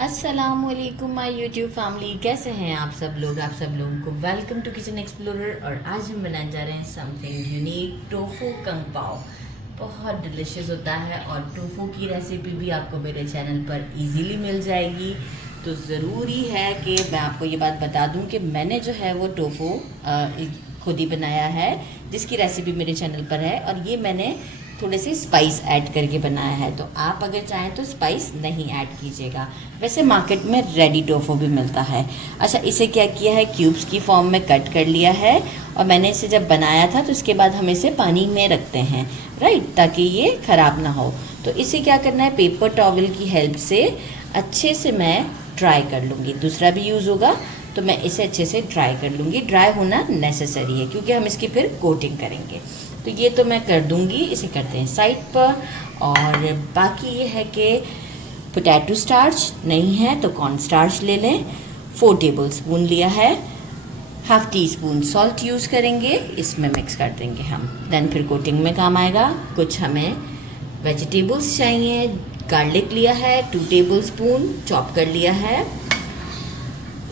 अस्सलामुअलैकुम my YouTube family, कैसे हैं आप सब लोग। आप सब लोगों को वेलकम टू किचन एक्सप्लोरर। और आज हम बनाने जा रहे हैं समथिंग यूनिक, टोफू कंग पाओ। बहुत डिलिशियस होता है और टोफू की रेसिपी भी आपको मेरे चैनल पर इजीली मिल जाएगी। तो ज़रूरी है कि मैं आपको ये बात बता दूं कि मैंने जो है वो टोफू खुद ही बनाया है, जिसकी रेसिपी मेरे चैनल पर है। और ये मैंने थोड़े से स्पाइस ऐड करके बनाया है, तो आप अगर चाहें तो स्पाइस नहीं ऐड कीजिएगा। वैसे मार्केट में रेडी टोफू भी मिलता है। अच्छा, इसे क्या किया है, क्यूब्स की फॉर्म में कट कर लिया है। और मैंने इसे जब बनाया था तो इसके बाद हम इसे पानी में रखते हैं, राइट, ताकि ये ख़राब ना हो। तो इसे क्या करना है, पेपर टॉवल की हेल्प से अच्छे से मैं ड्राई कर लूँगी। दूसरा भी यूज़ होगा तो मैं इसे अच्छे से ड्राई कर लूँगी। ड्राई होना नेसेसरी है क्योंकि हम इसकी फिर कोटिंग करेंगे। तो ये तो मैं कर दूँगी, इसे करते हैं साइड पर। और बाकी ये है कि पोटैटो स्टार्च नहीं है तो कॉर्न स्टार्च ले लें। 4 टेबल स्पून लिया है। Half tea spoon salt use करेंगे, इसमें मिक्स कर देंगे हम। देन फिर कोटिंग में काम आएगा। कुछ हमें वेजिटेबल्स चाहिए। गार्लिक लिया है 2 टेबल स्पून, चॉप कर लिया है।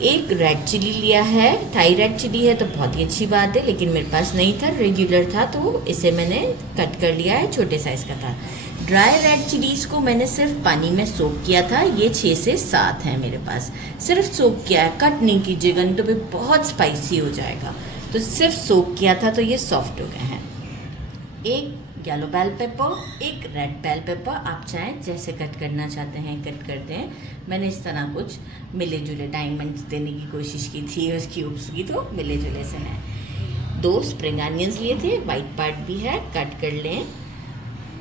एक रेड चिली लिया है। थाई रेड चिली है तो बहुत ही अच्छी बात है, लेकिन मेरे पास नहीं था, रेगुलर था, तो इसे मैंने कट कर लिया है, छोटे साइज़ का था। ड्राई रेड चिलीज़ को मैंने सिर्फ पानी में सोक किया था। ये 6 से 7 है मेरे पास। सिर्फ सोक किया है, कट नहीं कीजिएगा, नहीं तो फिर बहुत स्पाइसी हो जाएगा। तो सिर्फ सोक किया था तो ये सॉफ्ट हो गए हैं। एक येलो बेल पेपर, एक रेड बेल पेपर, आप चाहें जैसे कट करना चाहते हैं कट करते हैं। मैंने इस तरह कुछ मिले जुले डायमंड्स देने की कोशिश की थी उस क्यूब्स की, तो मिले जुले से हैं। 2 स्प्रिंग अनियंस लिए थे, वाइट पार्ट भी है, कट कर लें।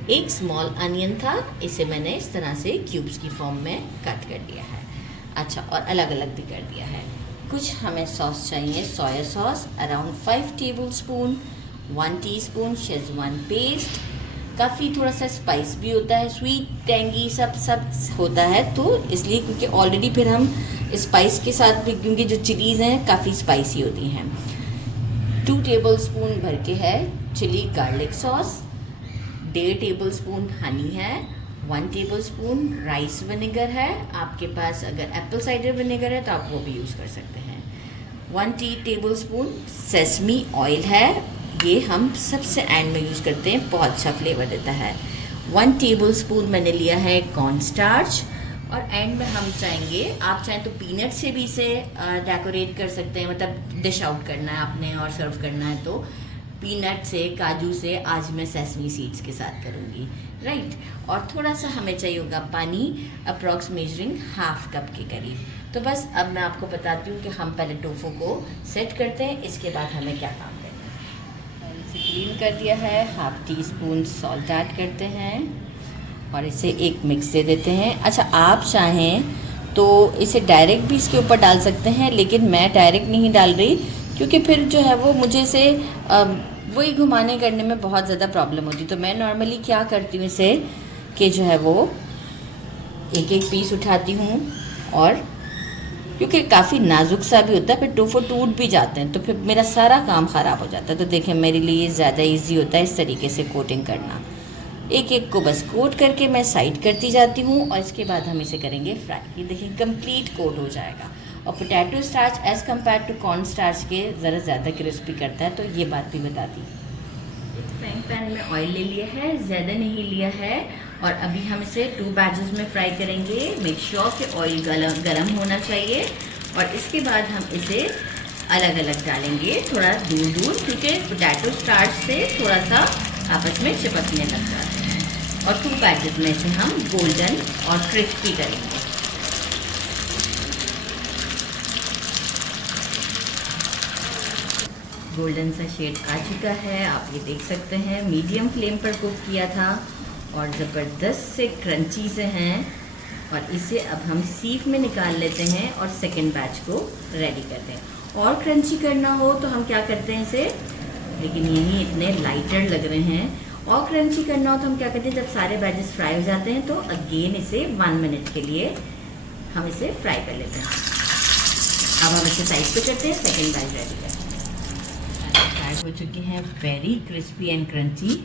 एक स्मॉल अनियन था, इसे मैंने इस तरह से क्यूब्स की फॉर्म में कट कर लिया है। अच्छा, और अलग अलग भी कर दिया है। कुछ हमें सॉस चाहिए, soya sauce around 5 table spoon, 1 teaspoon Schezwan paste. काफ़ी थोड़ा सा स्पाइस भी होता है, स्वीट टेंगी सब होता है, तो इसलिए क्योंकि ऑलरेडी फिर हम स्पाइस के साथ भी, क्योंकि जो चिलीज़ हैं काफ़ी स्पाइसी होती हैं। 2 टेबल स्पून भर के है chilli garlic sauce. 1.5 tablespoon honey है। 1 टेबल स्पून राइस विनेगर है। आपके पास अगर एप्पल साइडर विनेगर है तो आप वो भी यूज़ कर सकते हैं। 1 टेबल स्पून सेसमी ऑयल है, ये हम सबसे एंड में यूज़ करते हैं, बहुत अच्छा फ्लेवर देता है। 1 टेबल स्पून मैंने लिया है कॉर्न स्टार्च। और एंड में हम चाहेंगे, आप चाहें तो पीनट से भी इसे डेकोरेट कर सकते हैं, मतलब डिश आउट करना है आपने और सर्व करना है तो पीनट से, काजू से। आज मैं सेसमी सीड्स के साथ करूँगी, राइट। और थोड़ा सा हमें चाहिए होगा पानी, अप्रॉक्स मेजरिंग ½ कप के करीब। तो बस अब मैं आपको बताती हूँ कि हम पहले टोफू को सेट करते हैं, इसके बाद हमें क्या काम करना है। इसे क्लीन कर दिया है, ½ टीस्पून सॉल्ट ऐड करते हैं और इसे एक मिक्स दे देते हैं। अच्छा, आप चाहें तो इसे डायरेक्ट भी इसके ऊपर डाल सकते हैं, लेकिन मैं डायरेक्ट नहीं डाल रही क्योंकि फिर जो है वो मुझे इसे वही घुमाने करने में बहुत ज़्यादा प्रॉब्लम होती। तो मैं नॉर्मली क्या करती हूँ इसे कि जो है वो एक एक पीस उठाती हूँ, और क्योंकि काफ़ी नाजुक सा भी होता है, फिर टोफू टूट भी जाते हैं तो फिर मेरा सारा काम ख़राब हो जाता है। तो देखें, मेरे लिए ज़्यादा इजी होता है इस तरीके से कोटिंग करना। एक एक को बस कोट करके मैं साइड करती जाती हूँ और इसके बाद हम इसे करेंगे फ्राई। ये देखिए कंप्लीट कोट हो जाएगा। और potato starch as compare to corn starch के ज़रा ज़्यादा क्रिस्पी करता है, तो ये बात भी बता दी। फ्राइंग पैन में ऑयल ले लिया है, ज़्यादा नहीं लिया है। और अभी हम इसे 2 बैचेस में फ्राई करेंगे। मेक श्योर कि ऑयल गर्म होना चाहिए। और इसके बाद हम इसे अलग अलग डालेंगे, थोड़ा दूर दूर, क्योंकि पोटैटो स्टार्च से थोड़ा सा आपस में चिपकने लग जाते हैं। और 2 बैचेस में इसे हम गोल्डन और क्रिस्पी करेंगे। गोल्डन सा शेड आ चुका है, आप ये देख सकते हैं। मीडियम फ्लेम पर कुक किया था और ज़बरदस्त से क्रंची से हैं। और इसे अब हम सीफ में निकाल लेते हैं और सेकेंड बैच को रेडी करते हैं। और क्रंची करना हो तो हम क्या करते हैं इसे, लेकिन यही इतने लाइटर लग रहे हैं। और क्रंची करना हो तो हम क्या करते हैं, जब सारे बैचेस फ्राई हो जाते हैं तो अगेन इसे 1 मिनट के लिए हम इसे फ्राई कर लेते हैं। अब हम इसे साइड पे करते हैं, सेकेंड बैच रेडी करते हैं। फ्राई हो चुके हैं, very crispy and crunchy.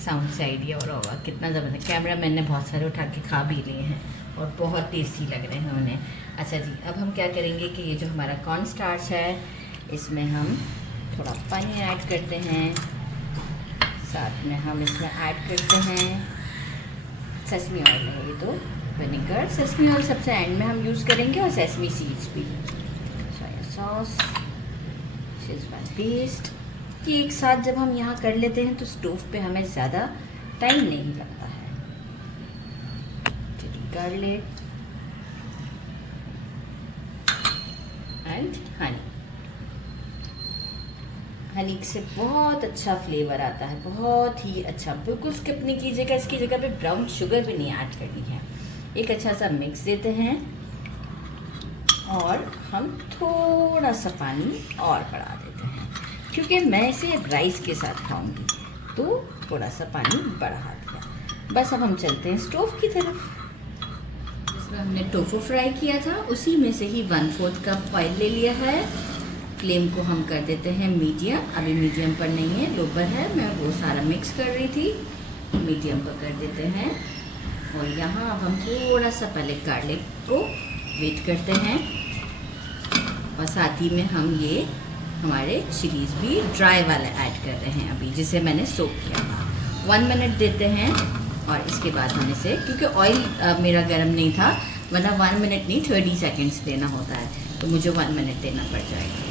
Sound से आइडिया और होगा कितना ज़बरदस्त। कैमरा मैंने बहुत सारे उठा के खा भी लिए हैं और बहुत टेस्टी लग रहे हैं उन्हें। अच्छा जी, अब हम क्या करेंगे कि ये जो हमारा कॉर्न स्टार्च है इसमें हम थोड़ा पानी ऐड करते हैं, साथ में हम इसमें ऐड करते हैं सेसमी ऑयल है ये तो, विनेगर, सेसमी ऑयल सबसे एंड में हम यूज़ करेंगे, और सेसमी सीड्स भी, सोया सॉस, शेजवान पेस्ट। ये एक साथ जब हम यहाँ कर लेते हैं तो स्टोव पे हमें ज़्यादा टाइम नहीं लगता है। Chilli garlic and honey. Honey से बहुत अच्छा फ्लेवर आता है, बहुत ही अच्छा। बिल्कुल स्किप नहीं कीजिएगा, इसकी जगह पे ब्राउन शुगर भी नहीं ऐड करनी है। एक अच्छा सा मिक्स देते हैं और हम थोड़ा सा पानी और बढ़ा देते हैं, क्योंकि मैं इसे राइस के साथ खाऊंगी तो थोड़ा सा पानी बढ़ा दिया। बस अब हम चलते हैं स्टोव की तरफ। जिसमें हमने टोफू फ्राई किया था उसी में से ही 1/4 कप ऑयल ले लिया है। फ्लेम को हम कर देते हैं मीडियम, अभी मीडियम पर नहीं है, लो पर है, मैं वो सारा मिक्स कर रही थी। मीडियम पर कर देते हैं और यहाँ अब हम थोड़ा सा पहले गार्लिक को वेट करते हैं और साथ ही में हम ये हमारे चिलीज़ भी ड्राई वाला ऐड कर रहे हैं अभी, जिसे मैंने सोक किया था। 1 मिनट देते हैं और इसके बाद हम इसे, क्योंकि ऑयल मेरा गर्म नहीं था, वरना 1 मिनट नहीं 30 सेकेंड्स देना होता है, तो मुझे 1 मिनट देना पड़ जाएगा।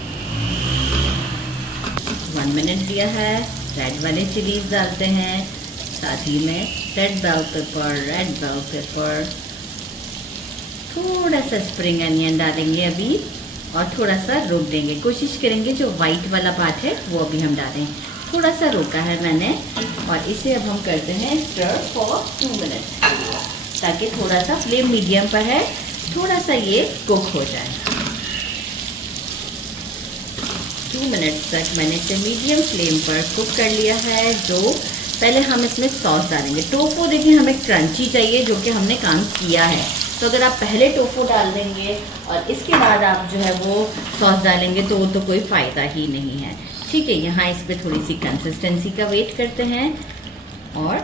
1 मिनट दिया है। रेड वाले चिलीज़ डालते हैं, साथ ही में रेड बेल पेपर, थोड़ा सा स्प्रिंग अनियन डालेंगे अभी और थोड़ा सा रोक देंगे। कोशिश करेंगे जो वाइट वाला पार्ट है वो अभी हम डालें, थोड़ा सा रोका है मैंने। और इसे अब हम करते हैं स्टर फॉर 2 मिनट्स, ताकि थोड़ा सा फ्लेम मीडियम पर है, थोड़ा सा ये कुक हो जाए। 2 मिनट्स तक मैंने इसे मीडियम फ्लेम पर कुक कर लिया है। जो पहले हम इसमें सॉस डालेंगे। टोफू देखिए हमें क्रंची चाहिए, जो कि हमने काम किया है, तो अगर आप पहले टोफू डाल देंगे और इसके बाद आप जो है वो सॉस डालेंगे तो वो तो कोई फ़ायदा ही नहीं है। ठीक है, यहाँ इस पर थोड़ी सी कंसिस्टेंसी का वेट करते हैं और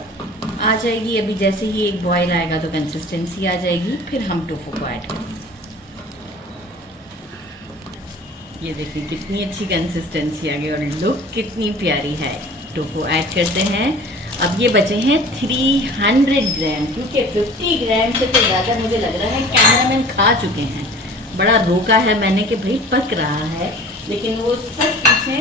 आ जाएगी। अभी जैसे ही एक बॉयल आएगा तो कंसिस्टेंसी आ जाएगी, फिर हम टोफू को ऐड करेंगे। ये देखिए कितनी अच्छी कंसिस्टेंसी आ गई और लुक कितनी प्यारी है। टोफू ऐड करते हैं। अब ये बचे हैं 300 ग्राम, क्योंकि 50 ग्राम से तो ज़्यादा मुझे लग रहा है कैमरामैन खा चुके हैं। बड़ा रोका है मैंने कि भाई पक रहा है, लेकिन वो सब चीज़ें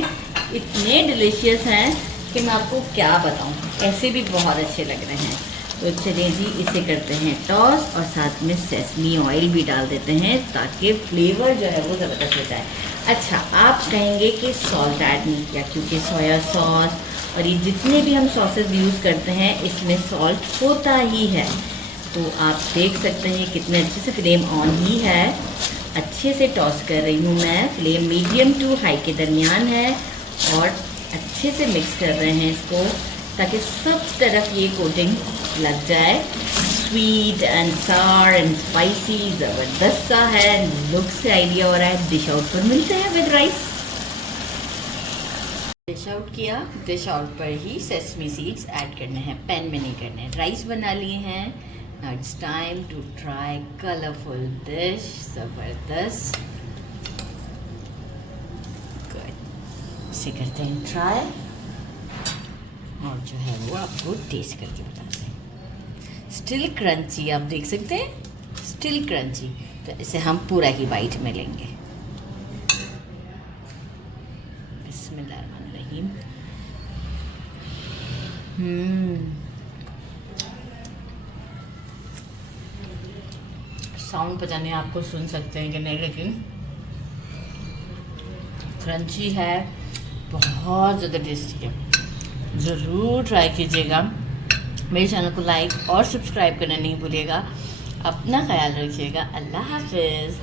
इतने डिलीशियस हैं कि मैं आपको क्या बताऊं, ऐसे भी बहुत अच्छे लग रहे हैं। तो चलिए जी, इसे करते हैं टॉस और साथ में सेसमी ऑयल भी डाल देते हैं ताकि फ्लेवर जो है वो ज़बरदस्त हो जाए। अच्छा, आप कहेंगे कि सॉल्ट ऐड नहीं किया, क्योंकि सोया सॉस और ये जितने भी हम सॉसेस यूज़ करते हैं इसमें सॉल्ट होता ही है। तो आप देख सकते हैं कितने अच्छे से फ्लेम ऑन ही है, अच्छे से टॉस कर रही हूँ मैं। फ्लेम मीडियम टू हाई के दरमियान है और अच्छे से मिक्स कर रहे हैं इसको, ताकि सब तरफ ये कोटिंग लग जाए। स्वीट एंड सार एंड स्पाइसी ज़बरदस्त सा है। लुक से आइडिया हो रहा है डिश आउट पर मिलते हैं विद राइस। डिश आउट किया, डिश आउट पर ही सेसमी सीड्स ऐड करने हैं, पैन में नहीं करने हैं। राइस बना लिए हैं। Now it's time to try colourful dish. ज़बरदस्त, गुड। इसे करते हैं ट्राई और जो है वो आपको टेस्ट करके बताते हैं। स्टिल क्रंची, आप देख सकते हैं, स्टिल क्रंची। तो इसे हम पूरा ही बाइट में लेंगे। बिस्मिल्लाहिर्रहमानिर्रहीम। साउंड पता नहीं आपको सुन सकते हैं कि नहीं, लेकिन क्रंची है, बहुत ज़्यादा टेस्टी है। ज़रूर ट्राई कीजिएगा। मेरे चैनल को लाइक और सब्सक्राइब करना नहीं भूलिएगा। अपना ख्याल रखिएगा। अल्लाह हाफिज़।